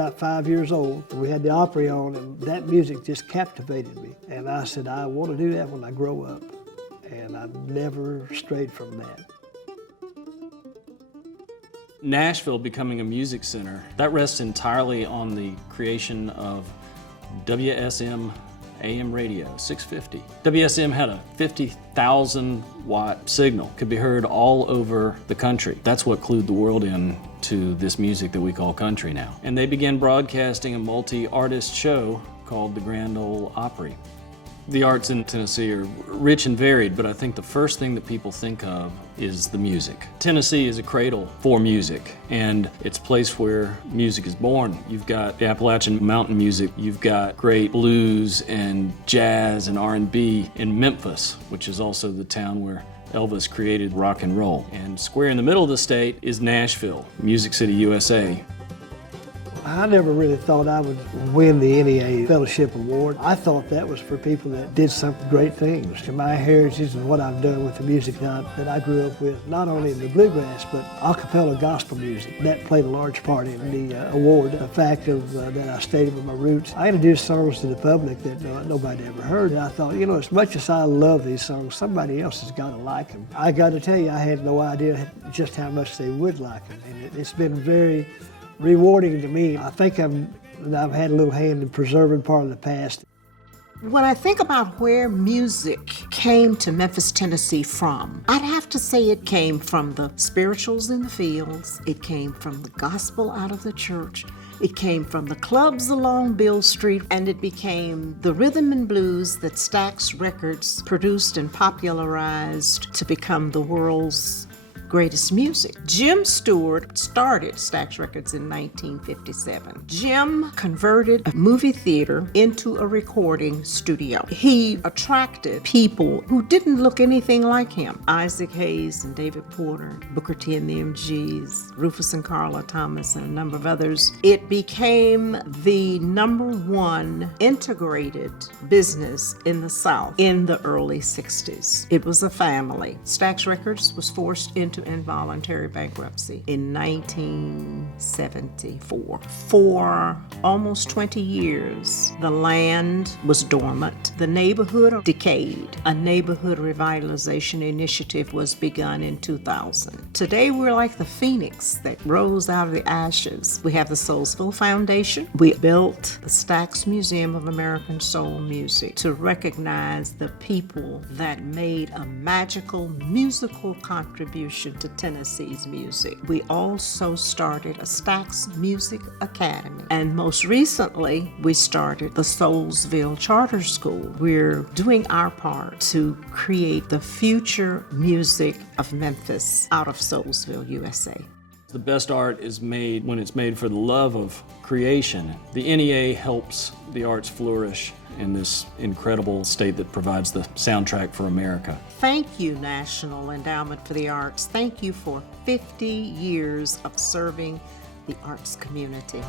about 5 years old. We had the Opry on, and that music just captivated me. And I said, I want to do that when I grow up. And I've never strayed from that. Nashville becoming a music center, that rests entirely on the creation of WSM AM radio, 650. WSM had a 50,000 watt signal, could be heard all over the country. That's what clued the world in to this music that we call country now. And they began broadcasting a multi-artist show called the Grand Ole Opry. The arts in Tennessee are rich and varied, but I think the first thing that people think of is the music. Tennessee is a cradle for music, and it's a place where music is born. You've got the Appalachian mountain music, you've got great blues and jazz and R&B in Memphis, which is also the town where Elvis created rock and roll. And square in the middle of the state is Nashville, Music City, USA. I never really thought I would win the NEA Fellowship Award. I thought that was for people that did some great things. My heritage and what I've done with the music that I grew up with, not only in the bluegrass, but a cappella gospel music. That played a large part in the award. The fact of that I stayed with my roots. I introduced songs to the public that nobody ever heard. And I thought, you know, as much as I love these songs, somebody else has got to like them. I got to tell you, I had no idea just how much they would like them. And it's been very rewarding to me. I think I've had a little hand in preserving part of the past. When I think about where music came to Memphis, Tennessee from, I'd have to say it came from the spirituals in the fields, it came from the gospel out of the church, it came from the clubs along Beale Street, and it became the rhythm and blues that Stax Records produced and popularized to become the world's greatest music. Jim Stewart started Stax Records in 1957. Jim converted a movie theater into a recording studio. He attracted people who didn't look anything like him. Isaac Hayes and David Porter, Booker T and the MGs, Rufus and Carla Thomas, and a number of others. It became the #1 integrated business in the South in the early 60s. It was a family. Stax Records was forced into involuntary bankruptcy in 1974. For almost 20 years, the land was dormant. The neighborhood decayed. A neighborhood revitalization initiative was begun in 2000. Today, we're like the phoenix that rose out of the ashes. We have the Soulsville Foundation. We built the Stax Museum of American Soul Music to recognize the people that made a magical musical contribution to Tennessee's music. We also started a Stax Music Academy, and most recently we started the Soulsville Charter School. We're doing our part to create the future music of Memphis out of Soulsville, USA. The best art is made when it's made for the love of creation. The NEA helps the arts flourish in this incredible state that provides the soundtrack for America. Thank you, National Endowment for the Arts. Thank you for 50 years of serving the arts community.